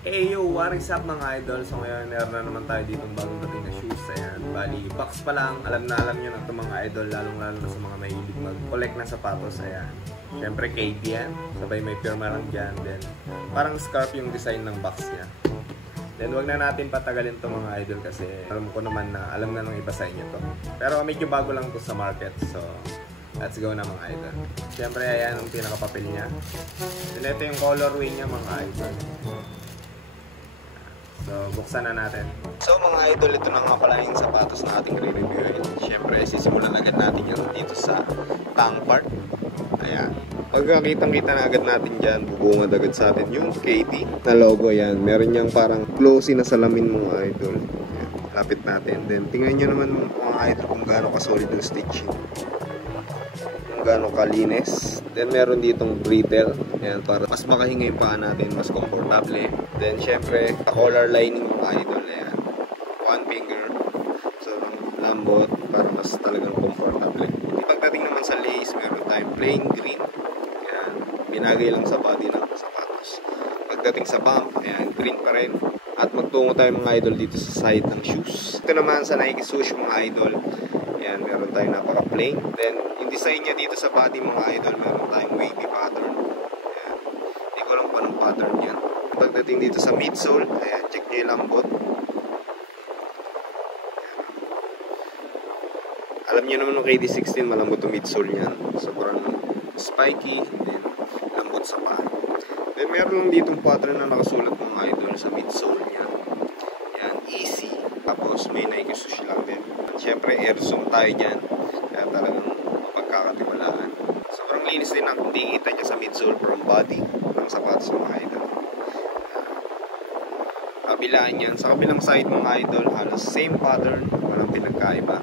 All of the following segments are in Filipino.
Hey yo, what is up mga idol? So ngayon, meron na naman tayo ditong bagong dating na shoes. Ayan, bali, box pa lang. Alam nyo na itong mga idol, lalong-lalo na sa mga mahilig mag-collect ng sapatos. Ayan, syempre KD yan. Sabay may pirma lang dyan. Then, parang scarf yung design ng box niya. Then, wag na natin patagalin itong mga idol kasi alam ko naman na alam na nung iba sa inyo to. Pero medyo bago lang to sa market. So, let's go na mga idol. Syempre, ayan ang pinaka-papel niya. Then, ito yung colorway niya mga idol. So, buksan na natin. So, mga idol, ito na nga pala yung sapatos na ating re-reviewin. Siyempre, sisimulan agad natin yan dito sa tongue part. Ayan. Pagkakitang-kita na agad natin dyan, bubungad agad sa atin yung KD na logo yan. Meron niyang parang glossy na salamin mga idol. Ayan. Lapit natin. Then, tingnan nyo naman mga idol kung gaano ka-solid yung stitching. Kung gaano kalinis. Then, meron ditong brittle. Ayan, para mas makahinga yung paa natin, mas komportable. Then, syempre, collar lining mga idol. Ayan. One finger. So, lambot para mas talagang komportable. Pagdating naman sa lace, meron tayong plain green. Ayan. Binagay lang sa body ng sapatos. Pagdating sa pump, ayan, green pa rin. At magtungo tayo mga idol dito sa side ng shoes. Ito naman sa Nike swoosh mga idol. Ayan, meron tayong napaka-plain. Then, yung design niya dito sa body mga idol, meron tayong wavy pattern. Ayan. Hindi ko lang pa ng pattern yan. Pagdating dito sa midsole, ayan, check nyo yung lambot. Alam nyo naman ng KD16, malambot yung midsole niyan. Sobrang spiky, then lambot sa paa. Then meron lang ditong pattern na nakasulat mga idol sa midsole niya. Yan, easy. Tapos may Nike swoosh lang din. Siyempre, air zoom tayo dyan. Kaya talagang mapagkakatiwalaan. Sobrang linis din ang kita niya sa midsole from body ng sapatos mga idol. Kabilaan yan. Sa kabilang side mga idol, halos same pattern, walang pinagkaiba.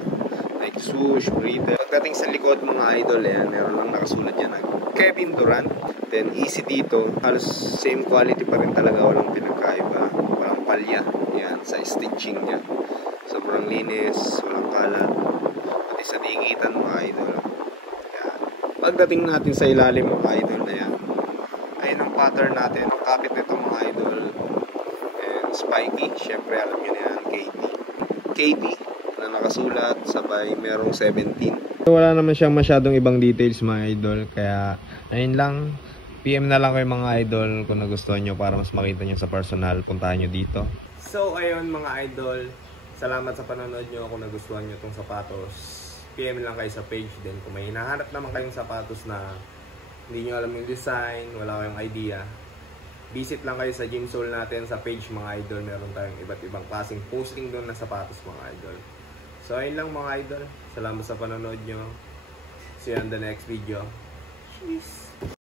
Like swoosh, brittle. Pagdating sa likod mga idol, yan, meron lang nakasulat yan na Kevin Durant. Then easy dito, halos same quality pa rin talaga, walang pinagkaiba. Walang palya, yan, sa stitching niya. Sobrang linis, walang kalat. Pati sa dikitan mga idol. Yan. Pagdating natin sa ilalim mga idol na yan, ayun ang pattern natin. Ang kapit nito mga idol, spiky, syempre alam nyo na yan, KD na nakasulat, sabay merong 17. Wala naman siyang masyadong ibang details mga idol, kaya ayun lang, PM na lang kayo mga idol kung nagustuhan nyo para mas makita nyo sa personal, puntahan nyo dito. So ayun mga idol, salamat sa panonood nyo. Kung nagustuhan nyo itong sapatos, PM lang kayo sa page din. Kung may hinahanap naman kayong sapatos na hindi nyo alam yung design, wala kayong idea, visit lang kayo sa Gymsole natin sa page mga idol. Meron tayong iba't ibang klaseng posting doon na sapatos mga idol. So ayun lang mga idol. Salamat sa panonood nyo. See you on the next video. Cheers!